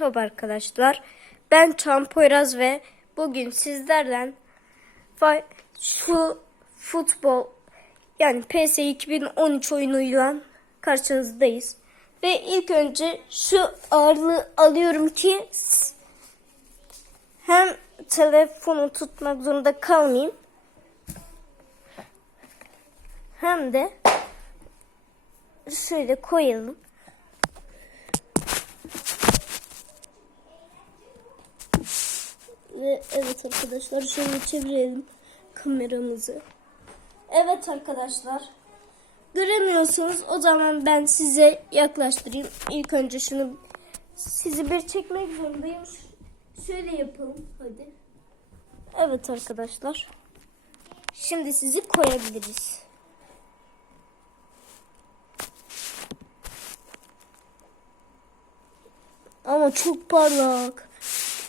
Merhaba arkadaşlar. Ben Çam Poyraz ve bugün sizlerden şu futbol yani PS 2013 oyunuyla karşınızdayız. Ve ilk önce şu ağırlığı alıyorum ki hem telefonu tutmak zorunda kalmayayım hem de şöyle koyalım. Ve evet arkadaşlar şöyle çevirelim kameramızı. Evet arkadaşlar. Göremiyorsunuz. O zaman ben size yaklaştırayım. İlk önce şunu sizi bir çekmek zorundayım. Şöyle yapalım. Hadi. Evet arkadaşlar. Şimdi sizi koyabiliriz. Ama çok parlak.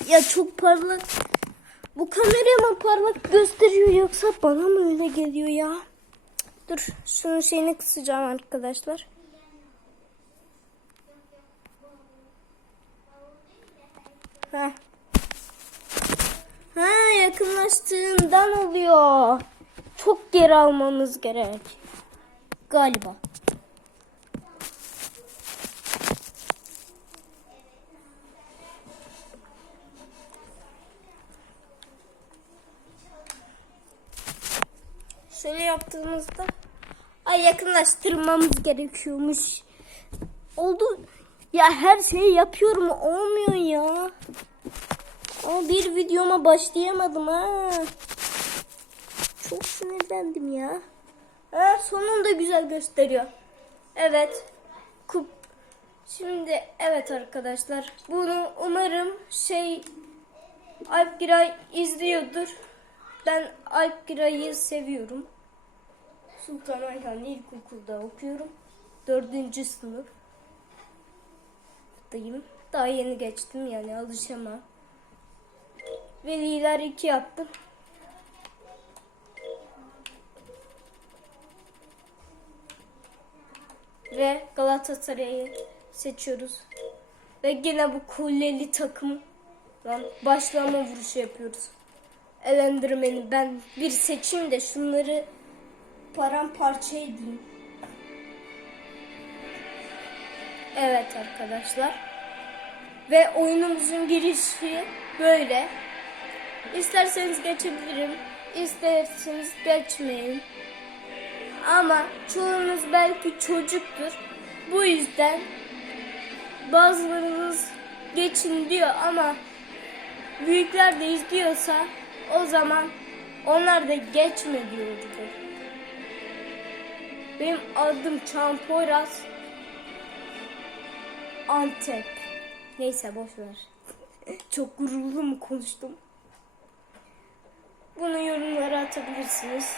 Ya çok parlak. Bu kamera mı parlak gösteriyor yoksa bana mı öyle geliyor ya? Dur şunun şeyini kısacağım arkadaşlar. Heh. Ha yakınlaştığından oluyor. Çok geri almamız gerek. Galiba. Şöyle yaptığımızda ay yakınlaştırmamız gerekiyormuş. Oldu. Ya her şeyi yapıyorum olmuyor ya. Ama bir videoma başlayamadım ha. Çok sinirlendim ya. Ha, sonunda güzel gösteriyor. Evet. Kup. Şimdi evet arkadaşlar. Bunu umarım şey Alp Giray izliyordur. Ben Alp Giray'ı seviyorum. Sultan Ayhan İlkokul'da okuyorum. Dördüncü sınıf. Dayım. Daha yeni geçtim yani alışamam. Veliler 2 yaptım. Ve Galatasaray'ı seçiyoruz. Ve yine bu kuleli takım başlama vuruşu yapıyoruz. Elendirmeni ben bir seçeyim de şunları paramparça edeyim. Evet arkadaşlar. Ve oyunumuzun girişi böyle. İsterseniz geçebilirim. İsterseniz geçmeyin. Ama çoğunuz belki çocuktur. Bu yüzden bazılarınız geçin diyor ama büyükler de izliyorsa o zaman onlar da geçme diyordur. Benim adım Çağan Poyraz. Antep. Neyse boş ver. Çok gururlu mu konuştum? Bunu yorumlara atabilirsiniz.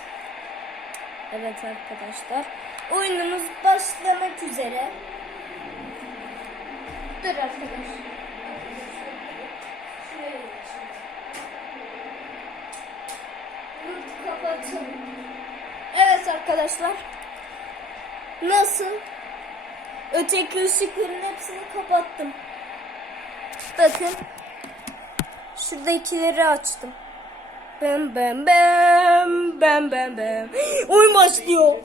Evet arkadaşlar. Oyunumuz başlamak üzere. Dur arkadaşlar. Bunu kapatalım. Evet arkadaşlar. Nasıl? Öteki ışıkların hepsini kapattım. Bakın. Şuradakileri açtım. Bem bem bem bem bem bem. Oyun başlıyor.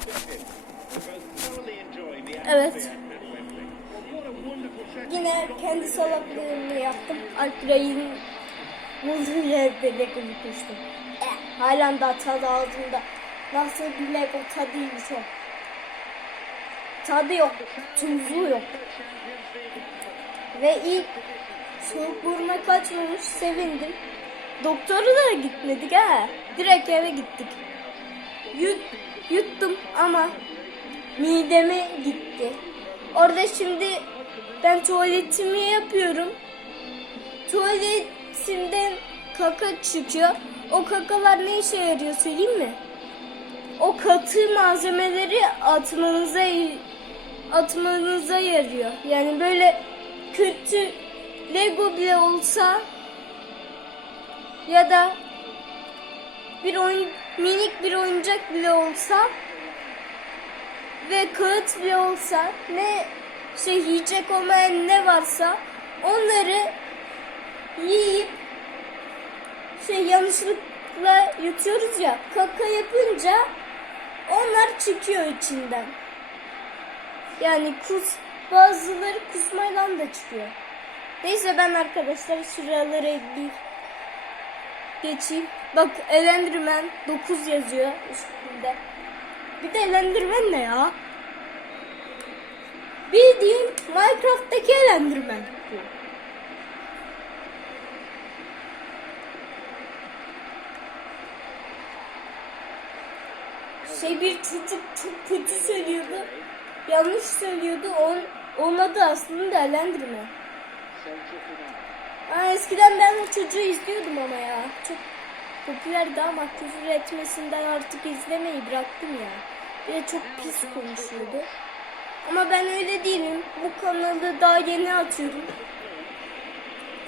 Evet. Yine kendi salaklığımı yaptım. Alpiray'ın vurduğu yerde Lego koştum. Eh, halen daha tadı ağzımda. Nasıl bir Lego tadıymış o. Tadı yok. Tuzu yok. Ve ilk soğuk buruna kaçmamış sevindim. Doktora da gitmedik ha. Direkt eve gittik. Yut, yuttum ama mideme gitti. Orada şimdi ben tuvaletimi yapıyorum. Tuvaletimden kaka çıkıyor. O kakalar ne işe yarıyor söyleyeyim mi? O katı malzemeleri atmanıza atmanıza yarıyor. Yani böyle kötü Lego bile olsa ya da bir oyun minik bir oyuncak bile olsa ve kağıt bile olsa ne şey yiyecek olmayan ne varsa onları yiyip şey yanlışlıkla yutuyoruz ya kaka yapınca onlar çıkıyor içinden. Yani kus bazıları kusmayla da çıkıyor. Neyse ben arkadaşlar şuraları bir geçeyim. Bak Elenderman 9 yazıyor üstünde. Bir de Elenderman ne ya? Bildiğin Minecraft'taki Elenderman. Şey bir çocuk çok kötü söylüyordu. Yanlış söylüyordu. On, onun adı aslında Elenderman. Aa, eskiden ben o çocuğu izliyordum ama ya. Çok popülerdi ama küfür etmesinden artık izlemeyi bıraktım ya. Bir de çok pis konuşuyordu. Ama ben öyle değilim. Bu kanalı daha yeni açıyorum.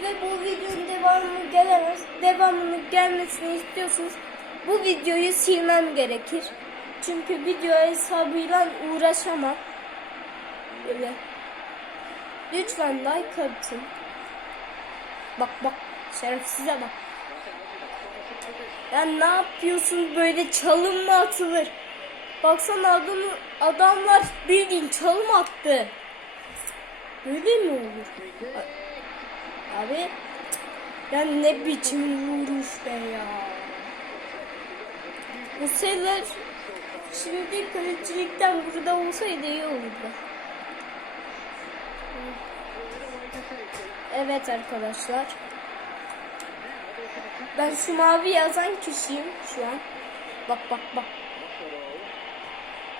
Ve bu videonun devamını gelemez. Devamını gelmesini istiyorsanız bu videoyu silmem gerekir. Çünkü video hesabıyla uğraşamam. Böyle. Lütfen like atın. Bak bak şerefsize bak. Ya ne yapıyorsun böyle çalım mı atılır? Baksana adamı, adamlar bildiğin çalım attı. Böyle mi olur? Abi ya ne biçim vuruş be ya. Bu şeyler şimdi kalecilikten burada olsaydı iyi olurdu. Evet arkadaşlar. Ben şu mavi yazan kişiyim şu an. Bak bak bak.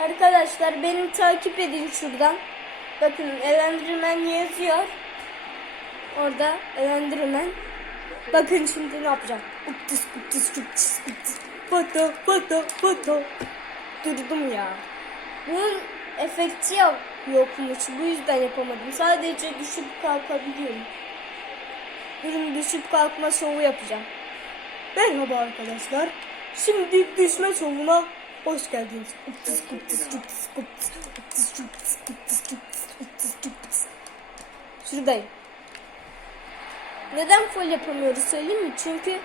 Arkadaşlar benim takip edin şuradan. Bakın Elenderman yazıyor. Orada Elenderman. Bakın şimdi ne yapacağım. Uptis uptis uptis uptis. Foto foto foto durdum ya. Bunun efekti yokmuş. Bu yüzden yapamadım. Sadece düşüp kalkabiliyorum. Durun düşüp kalkma şovu yapacağım. Merhaba arkadaşlar. Şimdi düşme şovuna hoş geldiniz. Şuradayım. Neden full yapamıyoruz söyleyeyim mi? Çünkü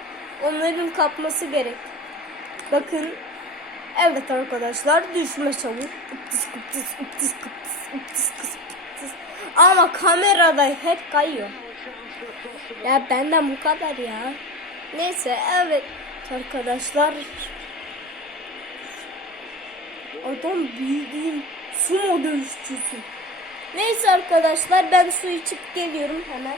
onların kapması gerek. Bakın Evet arkadaşlar düşme uptis uptis uptis uptis. Ama kamerada hep kayıyor. Ya benden bu kadar ya. Neyse evet arkadaşlar. Adam bildiğin sumo dövüşçüsü. Neyse arkadaşlar ben su içip geliyorum hemen.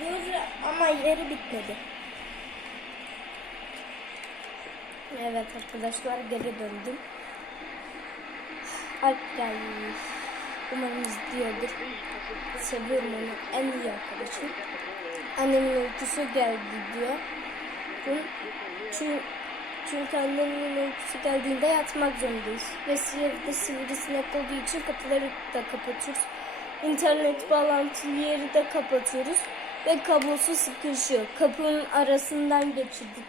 Dur ama yeri bitmedi. Evet arkadaşlar geri döndüm. Alp gelmiş. Umarım izliyordur. Seviyorum onu. En iyi arkadaşım. Annemin uykusu geldi diyor. Çünkü, çünkü annemin uykusu geldiğinde yatmak zorundayız. Ve evde sivrisinek olduğu için kapıları da kapatıyoruz. İnternet bağlantılı yeri de kapatıyoruz. Ve kablosu sıkışıyor. Kapının arasından geçirdik.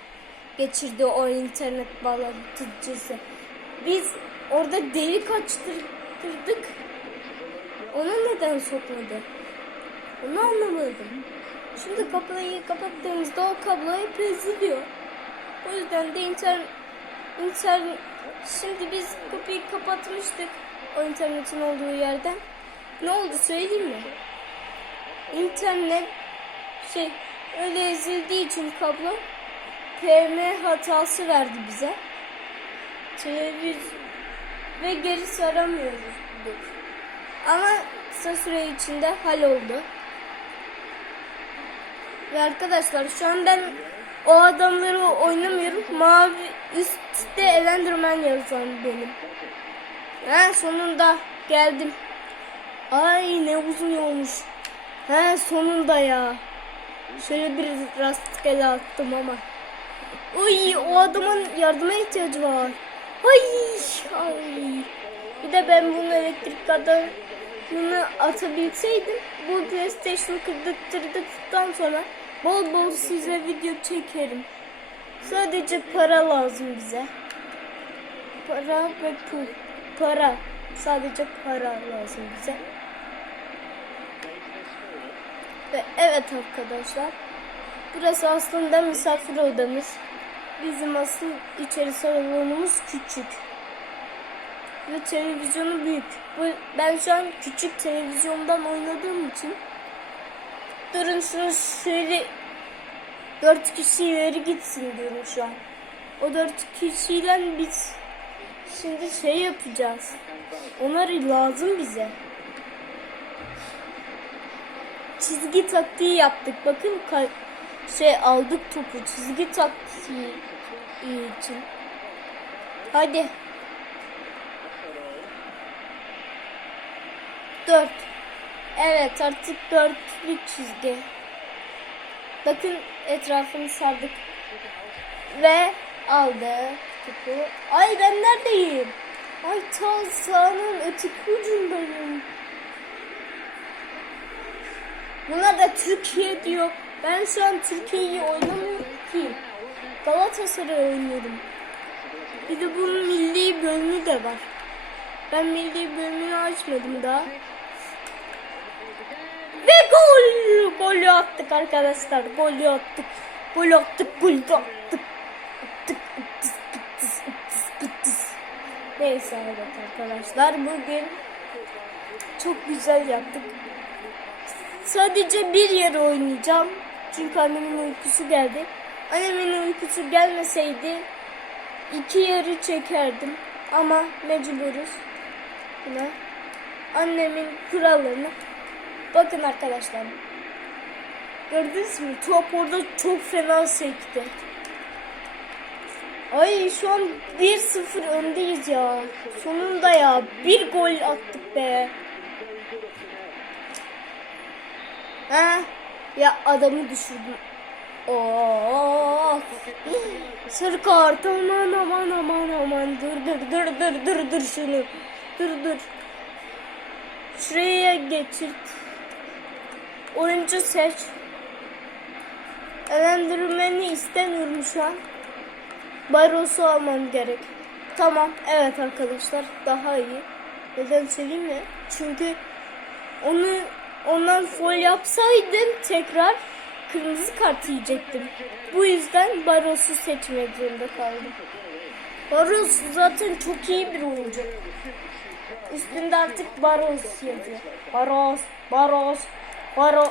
Geçirdi o internet bağlantıcısı. Biz orada delik açtırdık. Ona neden sokmadı? Onu anlamadım. Şimdi kapıyı kapattığımızda o kablo hep eziliyor. O yüzden de internet internet şimdi biz kapıyı kapatmıştık o internetin olduğu yerden. Ne oldu söyleyeyim mi? İnternet şey öyle ezildiği için kablo PM hatası verdi bize. Televiz ve geri saramıyoruz. Ama kısa süre içinde halloldu. Ve arkadaşlar şu an ben o adamları oynamıyorum. Mavi üstte Elenderman yazan benim. Ha sonunda geldim. Ay ne uzun yolmuş. He sonunda ya. Şöyle bir rastgele attım ama. Uy o adamın yardıma ihtiyacı var. Ay, ay. Bir de ben bunu elektrik adamını atabilseydim bu PlayStation'ı kırdırttıktan sonra bol bol size video çekerim. Sadece para lazım bize. Para ve pul. Para. Sadece para lazım bize. Ve evet arkadaşlar. Burası aslında misafir odamız. Bizim asıl içeri salonumuz küçük. Ve televizyonu büyük. Ben şu an küçük televizyondan oynadığım için durun şunu şöyle dört kişi ileri gitsin diyorum şu an. O dört kişiyle biz şimdi şey yapacağız. Onlar lazım bize. Çizgi taktiği yaptık. Bakın şey aldık topu çizgi taktiği için. Hadi. Dört. Evet artık dörtlük çizgi. Bakın etrafını sardık. Ve aldık topu. Ay ben neredeyim? Ay ta sahanın öteki ucundayım. Bunlar da Türkiye diyor. Ben şu an Türkiye'yi oynamıyorum ki. Galatasaray oynuyorum. Bir de bunun milli bölümü de var. Ben milli bölümünü açmadım daha. Ve gol! Golü attık arkadaşlar. Golü attık. Gol attık. Gol. Attık. Neyse evet arkadaşlar. Bugün çok güzel yaptık. Sadece bir yer oynayacağım. Çünkü annemin uykusu geldi. Annemin uykusu gelmeseydi iki yarı çekerdim. Ama mecburuz. Buna. Annemin kurallarını. Bakın arkadaşlar. Gördünüz mü? Top orada çok fena sekti. Ay şu an 1-0 öndeyiz ya. Sonunda ya. Bir gol attık be. Ha? Ya adamı düşürdüm. Oo. Sarı kart aman aman aman aman dur dur dur dur dur dur şunu. Dur dur. Şuraya geçirt. Oyuncu seç. Elendirmeni istemiyorum şu an. Baros'u almam gerek. Tamam. Evet arkadaşlar daha iyi. Neden söyleyeyim mi? Çünkü onu ondan foul yapsaydım tekrar kırmızı kart yiyecektim. Bu yüzden Baros'u seçmek kaldım. Baros zaten çok iyi bir oyuncu. Üstünde artık Baros yazıyor. Baros, Baros, Baros.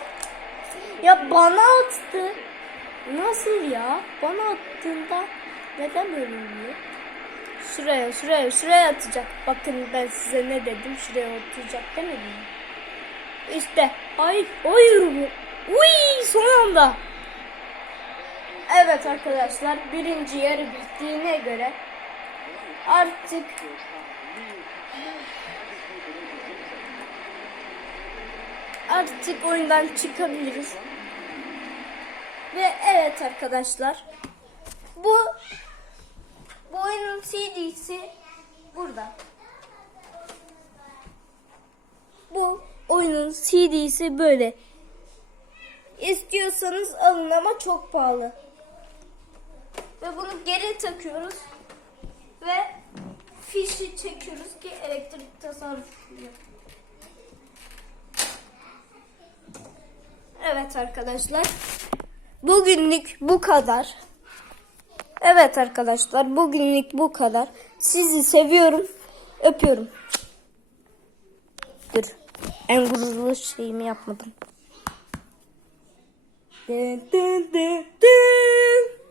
Ya bana attı. Nasıl ya? Bana attığında neden böyle? Şuraya, şuraya, şuraya atacak. Bakın ben size ne dedim? Şuraya atacak demedim mi? İşte. Ay, hayır bu. Uy, son anda. Evet arkadaşlar, birinci yarı bittiğine göre artık artık oyundan çıkabiliriz. Ve evet arkadaşlar, bu bu oyunun CD'si burada. Bu oyunun CD'si böyle. İstiyorsanız alın ama çok pahalı. Ve bunu geri takıyoruz. Ve fişi çekiyoruz ki elektrik tasarrufu. Evet arkadaşlar. Bugünlük bu kadar. Evet arkadaşlar bugünlük bu kadar. Sizi seviyorum. Öpüyorum. Dur. En gururlu şeyimi yapmadım. Dın dın dın dın.